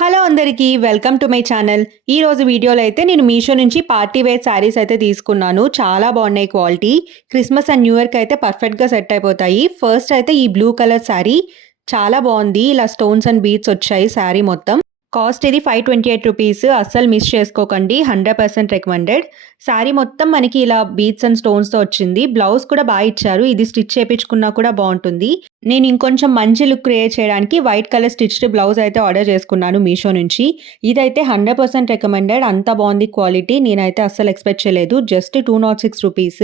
Hello అందరికీ welcome to my channel. ఈ రోజు వీడియోలో అయితే నేను మీషో నుంచి పార్టీ వేర్ శారీస్ అయితే తీసుకున్నాను. చాలా బాగున్నాయి క్వాలిటీ. క్రిస్మస్ అండ్ న్యూ ఇయర్‌కి అయితే పర్ఫెక్ట్‌గా సెట్ అయిపోతాయి. ఫస్ట్ అయితే ఈ బ్లూ కలర్ శారీ చాలా బాగుంది. ఇలా స్టోన్స్ అండ్ బీడ్స్ వచ్చాయి శారీ మొత్తం. కాస్ట్ ఇది 528 రూపీస్. అస్సలు మిస్ చేసుకోకండి. 100% రికమెండెడ్. శారీ మొత్తం మనకి ఇలా బీడ్స్ అండ్ స్టోన్స్‌తో వచ్చింది. బ్లౌజ్ కూడా బాగా ఇచ్చారు. ఇది స్టిచ్ చేపించుకున్నా కూడా బాగుంటుంది. నేను ఇంకొంచెం మంచి లుక్ క్రియేట్ చేయడానికి వైట్ కలర్ స్టిచ్డ్ బ్లౌజ్ అయితే ఆర్డర్ చేసుకున్నాను మీషో నుంచి. ఇదైతే 100% రికమెండెడ్. అంత బాగుంది క్వాలిటీ. నేనైతే అస్సలు ఎక్స్పెక్ట్ చేయలేదు. Just 206 rupees.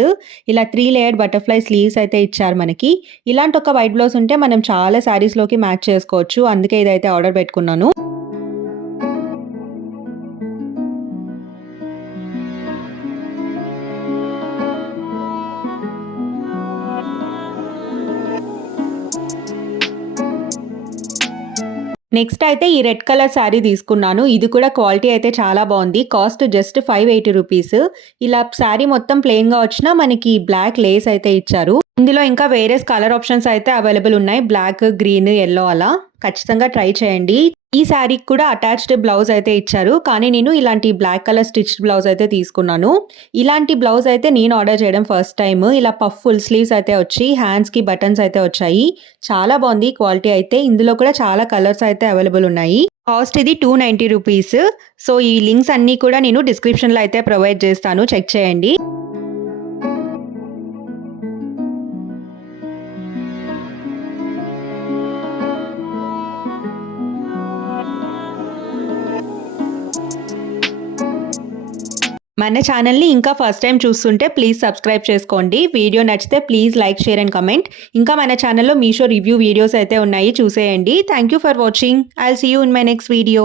ఇలా 3 లేయర్డ్ బటర్‌ఫ్లై స్లీవ్స్ అయితే ఇచ్చారు మనకి. ఇలాంటి ఒక వైట్ బ్లౌజ్ ఉంటే మనం చాలా శారీస్‌లోకి మ్యాచ్ చేసుకోవచ్చు. అందుకే ఇదైతే ఆర్డర్ పెట్టుకున్నాను. నెక్స్ట్ అయితే ఈ రెడ్ కలర్ శారీ తీసుకున్నాను. ఇది కూడా క్వాలిటీ అయితే చాలా బాగుంది. Cost just 580 rupees. ఇలా శారీ మొత్తం ప్లెయిన్‌గా వచ్చినా మనకి బ్లాక్ లేస్ అయితే ఇచ్చారు. ఇందులో ఇంకా వేరియస్ కలర్ ఆప్షన్స్ అయితే అవైలబుల్ ఉన్నాయి. బ్లాక్, గ్రీన్, యెల్లో అలా. ఖచ్చితంగా ట్రై చేయండి. ఈ శారీకి కూడా అటాచ్డ్ బ్లౌజ్ అయితే ఇచ్చారు. కానీ నేను ఇలాంటి బ్లాక్ కలర్ స్టిచ్డ్ బ్లౌజ్ అయితే తీసుకున్నాను. ఇలాంటి బ్లౌజ్ అయితే నేను ఆర్డర్ చేయడం ఫస్ట్ టైం. ఇలా పఫ్ ఫుల్ స్లీవ్స్ అయితే వచ్చి హ్యాండ్స్‌కి బటన్స్ అయితే వచ్చాయి. చాలా బాగుంది క్వాలిటీ అయితే. ఇందులో కూడా చాలా కలర్స్ అయితే అవైలబుల్ ఉన్నాయి. కాస్ట్ ఇది 290 రూపీస్. సో ఈ లింక్స్ అన్నీ కూడా నేను డిస్క్రిప్షన్‌లో అయితే ప్రొవైడ్ చేస్తాను. చెక్ చేయండి. మన ఛానల్‌ని ఇంకా ఫస్ట్ టైం చూస్తుంటే ప్లీజ్ సబ్స్క్రైబ్ చేసుకోండి. వీడియో నచ్చితే please like, share and comment. ఇంకా మన ఛానల్‌లో మీషో రివ్యూ వీడియోస్ అయితే ఉన్నాయి చూసేయండి. Thank you for watching. I will see you in my next video.